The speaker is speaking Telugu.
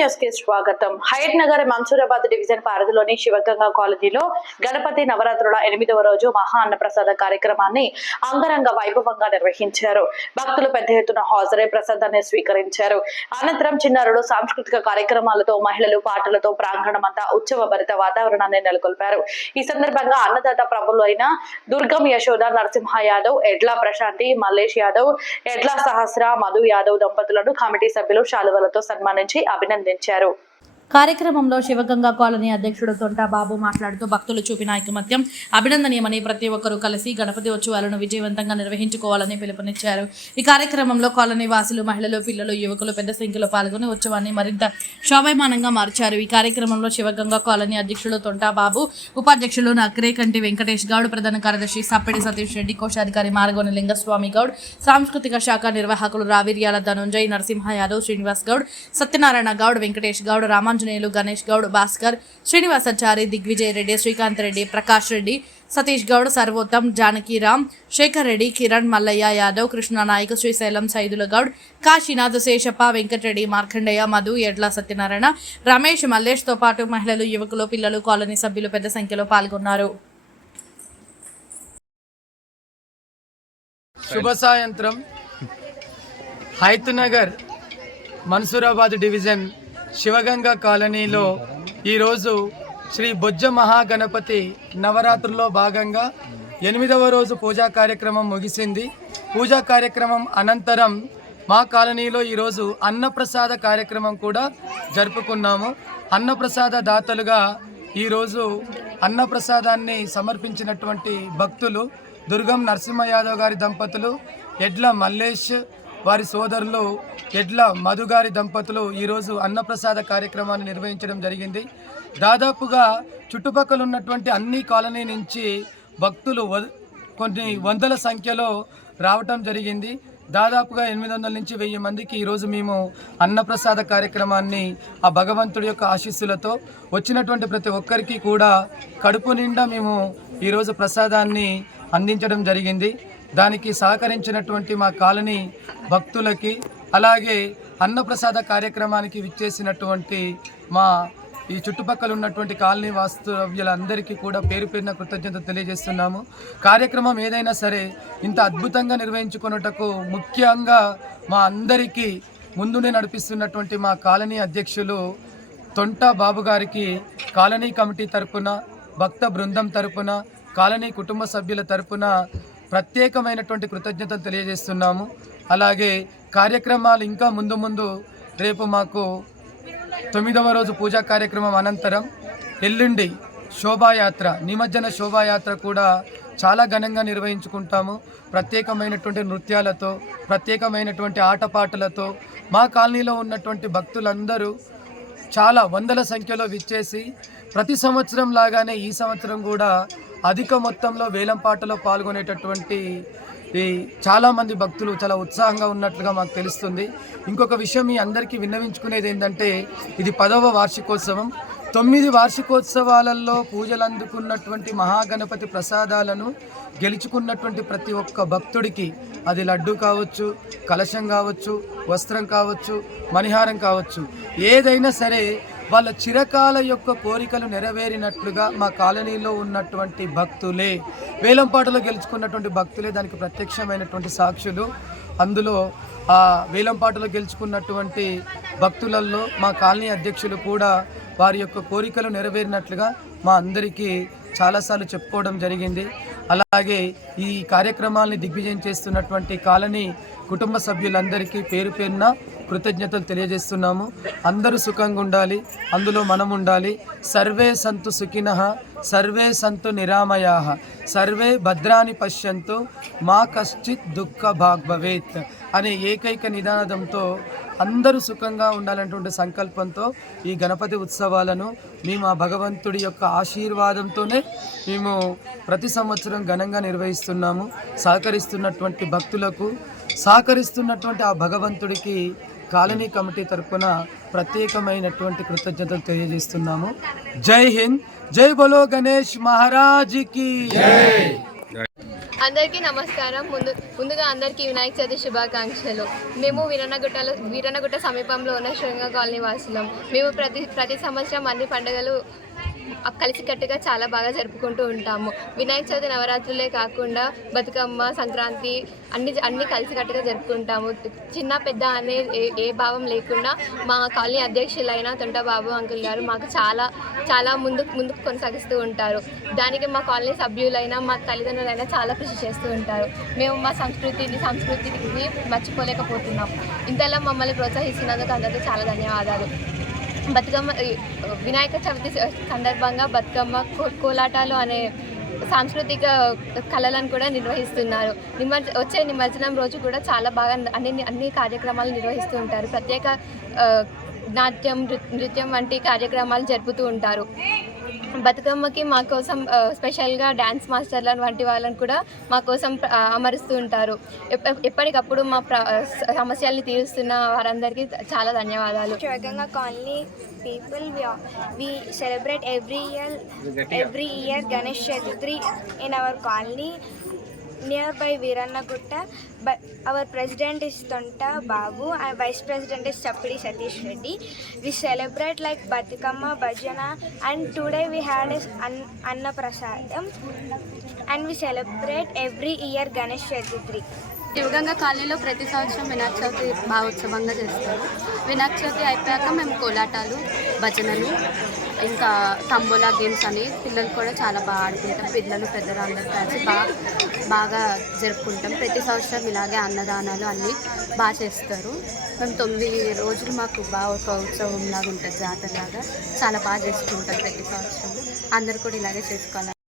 న్యూస్కి స్వాగతం. హయత్ నగర్ మన్సూరాబాద్ డివిజన్ పరిధిలోని శివగంగా కాలనీలో గణపతి నవరాత్రుల ఎనిమిదవ రోజు మహా అన్నప్రసాద కార్యక్రమాన్ని అంగరంగ వైభవంగా నిర్వహించారు. భక్తులు పెద్ద ఎత్తున హాజరై ప్రసాదాన్ని స్వీకరించారు. అనంతరం చిన్నారులు సాంస్కృతిక కార్యక్రమాలతో మహిళలు పాటలతో ప్రాంగణమంతా ఉత్సవ భరిత వాతావరణాన్ని నెలకొల్పారు. ఈ సందర్భంగా అన్నదాత ప్రభులు అయిన దుర్గం యశోద నరసింహ యాదవ్ ఎడ్లా ప్రశాంతి మల్లేష్ యాదవ్ ఎడ్లా సహస్ర మధు యాదవ్ దంపతులను కమిటీ సభ్యులు శాలువలతో సన్మానించి అభినందించారు. అందించారు కార్యక్రమంలో శివగంగా కాలనీ అధ్యక్షుడు తొంటా బాబు మాట్లాడుతూ భక్తులు చూపిన ఐకమత్యం అభినందనీయమని ప్రతి ఒక్కరూ కలిసి గణపతి ఉత్సవాలను విజయవంతంగా నిర్వహించుకోవాలని పిలుపునిచ్చారు. ఈ కార్యక్రమంలో కాలనీ వాసులు మహిళలు పిల్లలు యువకులు పెద్ద సంఖ్యలో పాల్గొని ఉత్సవాన్ని మరింత శోభయమానంగా మార్చారు. ఈ కార్యక్రమంలో శివగంగా కాలనీ అధ్యక్షుడు తొంటా బాబు ఉపాధ్యక్షులు నక్రేకంటి వెంకటేష్ గౌడ్ ప్రధాన కార్యదర్శి సప్పెడి సతీష్ రెడ్డి కోశాధికారి మార్గోని లింగస్వామి గౌడ్ సాంస్కృతిక శాఖ నిర్వాహకులు రావిర్యాల ధనుంజయ్ నరసింహ యాదవ్ శ్రీనివాస్ గౌడ్ సత్యనారాయణ గౌడ్ వెంకటేష్ గౌడ్ ఆంజనేయులు గణేష్ గౌడ్ భాస్కర్ శ్రీనివాసాచారి దిగ్విజయ్ రెడ్డి శ్రీకాంత్ రెడ్డి ప్రకాష్ రెడ్డి సతీష్ గౌడ్ సర్వోత్తమ్ జానకీరామ్ శేఖర్ రెడ్డి కిరణ్ మల్లయ్య యాదవ్ కృష్ణనాయక్ శ్రీశైలం సైదుల గౌడ్ కాశీనాథ్ శేషప్ప వెంకటరెడ్డి మార్కండయ్య మధు ఎడ్ల సత్యనారాయణ రమేష్ మల్లేష్తో పాటు మహిళలు యువకులు పిల్లలు కాలనీ సభ్యులు పెద్ద సంఖ్యలో పాల్గొన్నారు. శుభ సాయంత్రం. హైత్ నగర్ మన్సూరాబాద్ డివిజన్ శివగంగా కాలనీలో ఈరోజు శ్రీ బొజ్జ మహాగణపతి నవరాత్రుల్లో భాగంగా ఎనిమిదవ రోజు పూజా కార్యక్రమం ముగిసింది. పూజా కార్యక్రమం అనంతరం మా కాలనీలో ఈరోజు అన్నప్రసాద కార్యక్రమం కూడా జరుపుకున్నాము. అన్నప్రసాద దాతలుగా ఈరోజు అన్నప్రసాదాన్ని సమర్పించినటువంటి భక్తులు దుర్గం నరసింహ యాదవ్ గారి దంపతులు ఎడ్ల మల్లేష్ వారి సోదరులు ఎడ్ల మధుగారి దంపతులు ఈరోజు అన్నప్రసాద కార్యక్రమాన్ని నిర్వహించడం జరిగింది. దాదాపుగా చుట్టుపక్కల ఉన్నటువంటి అన్ని కాలనీ నుంచి భక్తులు వ- కొన్ని వందల సంఖ్యలో రావటం జరిగింది. దాదాపుగా ఎనిమిది వందల నుంచి వెయ్యి మందికి ఈరోజు మేము అన్నప్రసాద కార్యక్రమాన్ని ఆ భగవంతుడి యొక్క ఆశీస్సులతో వచ్చినటువంటి ప్రతి ఒక్కరికి కూడా కడుపు నిండా మేము ఈరోజు ప్రసాదాన్ని అందించడం జరిగింది. దానికి సహకరించినటువంటి మా కాలనీ భక్తులకి అలాగే అన్నప్రసాద కార్యక్రమానికి విచ్చేసినటువంటి మా ఈ చుట్టుపక్కల ఉన్నటువంటి కాలనీ వాస్తవ్యులందరికీ కూడా పేరు పేరున కృతజ్ఞత తెలియజేస్తున్నాము. కార్యక్రమం ఏదైనా సరే ఇంత అద్భుతంగా నిర్వహించుకున్నటకు ముఖ్యంగా మా అందరికీ ముందునే నడిపిస్తున్నటువంటి మా కాలనీ అధ్యక్షులు తొంట బాబు గారికి కాలనీ కమిటీ తరపున భక్త బృందం తరపున కాలనీ కుటుంబ సభ్యుల తరపున ప్రత్యేకమైనటువంటి కృతజ్ఞతలు తెలియజేస్తున్నాము. అలాగే కార్యక్రమాలు ఇంకా ముందు ముందు రేపు మాకు తొమ్మిదవ రోజు పూజా కార్యక్రమం అనంతరం ఎల్లుండి శోభాయాత్ర నిమజ్జన శోభాయాత్ర కూడా చాలా ఘనంగా నిర్వహించుకుంటాము. ప్రత్యేకమైనటువంటి నృత్యాలతో ప్రత్యేకమైనటువంటి ఆటపాటలతో మా కాలనీలో ఉన్నటువంటి భక్తులందరూ చాలా వందల సంఖ్యలో విచ్చేసి ప్రతి సంవత్సరం లాగానే ఈ సంవత్సరం కూడా అధిక మొత్తంలో వేలంపాటలో పాల్గొనేటటువంటి ఈ చాలామంది భక్తులు చాలా ఉత్సాహంగా ఉన్నట్లుగా మాకు తెలుస్తుంది. ఇంకొక విషయం మీ అందరికీ విన్నవించుకునేది ఏంటంటే ఇది పదవ వార్షికోత్సవం. తొమ్మిది వార్షికోత్సవాలలో పూజలు అందుకున్నటువంటి మహాగణపతి ప్రసాదాలను గెలుచుకున్నటువంటి ప్రతి ఒక్క భక్తుడికి అది లడ్డు కావచ్చు కలశం కావచ్చు వస్త్రం కావచ్చు మణిహారం కావచ్చు. ఏదైనా సరే వాళ్ళ చిరకాల యొక్క కోరికలు నెరవేరినట్లుగా మా కాలనీలో ఉన్నటువంటి భక్తులే వేలంపాటలో గెలుచుకున్నటువంటి భక్తులే దానికి ప్రత్యక్షమైనటువంటి సాక్షులు. అందులో ఆ వేలంపాటలో గెలుచుకున్నటువంటి భక్తులలో మా కాలనీ అధ్యక్షులు కూడా వారి యొక్క కోరికలు నెరవేరినట్లుగా మా అందరికీ చాలాసార్లు చెప్పుకోవడం జరిగింది. అలాగే ఈ కార్యక్రమాల్ని దిగ్విజయం చేస్తున్నటువంటి కాలనీ కుటుంబ సభ్యులందరికీ పేరు పేరున కృతజ్ఞతలు తెలియజేస్తున్నాము. అందరూ సుఖంగా ఉండాలి అందులో మనం ఉండాలి. సర్వే సంతు సుఖిన సర్వే సంతు నిరామయా సర్వే భద్రాని పశ్యంతు మా కశ్చిత్ దుఃఖ భాగ్ భవేత్ అనే ఏకైక నిదానంతో అందరూ సుఖంగా ఉండాలనేటువంటి సంకల్పంతో ఈ గణపతి ఉత్సవాలను మేము ఆ భగవంతుడి యొక్క ఆశీర్వాదంతోనే మేము ప్రతి సంవత్సరం ఘనంగా నిర్వహిస్తున్నాము. సహకరిస్తున్నటువంటి భక్తులకు సహకరిస్తున్నటువంటి ఆ భగవంతుడికి కాలనీ కమిటీ తరపున ప్రత్యేకమైనటువంటి కృతజ్ఞతలు తెలియజేస్తున్నాము. జై హింద్. జై బలో గణేష్ మహారాజ్కి. అందరికీ నమస్కారం. ముందు ముందుగా అందరికీ వినాయక చవితి శుభాకాంక్షలు. మేము వీరనగుట్టలో వీరనగుట్ట సమీపంలో ఉన్న శృంగ కాలనీ వాసులం మేము ప్రతి ప్రతి సంవత్సరం అన్ని పండుగలు కలిసికట్టుగా చాలా బాగా జరుపుకుంటూ ఉంటాము. వినాయక చవితి నవరాత్రులే కాకుండా బతుకమ్మ సంక్రాంతి అన్ని అన్ని కలిసికట్టుగా జరుపుకుంటాము. చిన్న పెద్ద అనే ఏ ఏ భావం లేకుండా మా కాలనీ అధ్యక్షులైన తొంటబాబు అంకుల్ గారు మాకు చాలా చాలా ముందుకు ముందుకు కొనసాగిస్తూ ఉంటారు. దానికి మా కాలనీ సభ్యులైన మా తల్లిదండ్రులైనా చాలా కృషి చేస్తూ ఉంటారు. మేము మా సంస్కృతిని సంస్కృతిని మర్చిపోలేకపోతున్నాం. ఇంతలా మమ్మల్ని ప్రోత్సహిస్తున్నందుకు అందరికీ చాలా ధన్యవాదాలు. బతుకమ్మ వినాయక చవితి సందర్భంగా బతుకమ్మ కో- కోలాటాలు అనే సాంస్కృతిక కళలను కూడా నిర్వహిస్తున్నారు. నిమజ్జ వచ్చే నిమజ్జనం రోజు కూడా చాలా బాగా అన్ని అన్ని కార్యక్రమాలు నిర్వహిస్తూ ఉంటారు. ప్రత్యేక నాట్యం నృత్యం వంటి కార్యక్రమాలు జరుపుతూ ఉంటారు. బతుకమ్మకి మా కోసం స్పెషల్గా డ్యాన్స్ మాస్టర్లను వంటి వాళ్ళని కూడా మా కోసం అమరుస్తూ ఉంటారు. ఎప్ప- ఎప్పటికప్పుడు మా ప్ర సమస్యల్ని తీరుస్తున్న వారందరికీ చాలా ధన్యవాదాలు. colony people we, are- we celebrate every year every year Ganesh Chaturthi in near by Veerannagutta our president is Thonta Babu and vice president is Chappidi Satish Reddy we celebrate like Bathukamma bhajana and today we had is an annaprasadam and we celebrate every year Ganesh Chaturthi Sivaganga కాలనీలో ప్రతి సంవత్సరం వినాయక చవితి బాగా చేస్తారు. వినాయక చవితి అయిపోయాక మేము కోలాటాలు భజనలు ఇంకా తంబోలా గేమ్స్ అని పిల్లలు కూడా చాలా బాగా ఆడుకుంటాం. పిల్లలు పెద్దలు అందరూ కలిసి బాగా బాగా జరుపుకుంటాం. ప్రతి సంవత్సరం ఇలాగే అన్నదానాలు అన్నీ బాగా చేస్తారు. మేము తొమ్మిది రోజులు మాకు బాగా ఒక ఉత్సవం లాగా ఉంటుంది జాతర లాగా చాలా బాగా చేసుకుంటాం ప్రతి సంవత్సరం. అందరూ కూడా ఇలాగే చేసుకోవాలి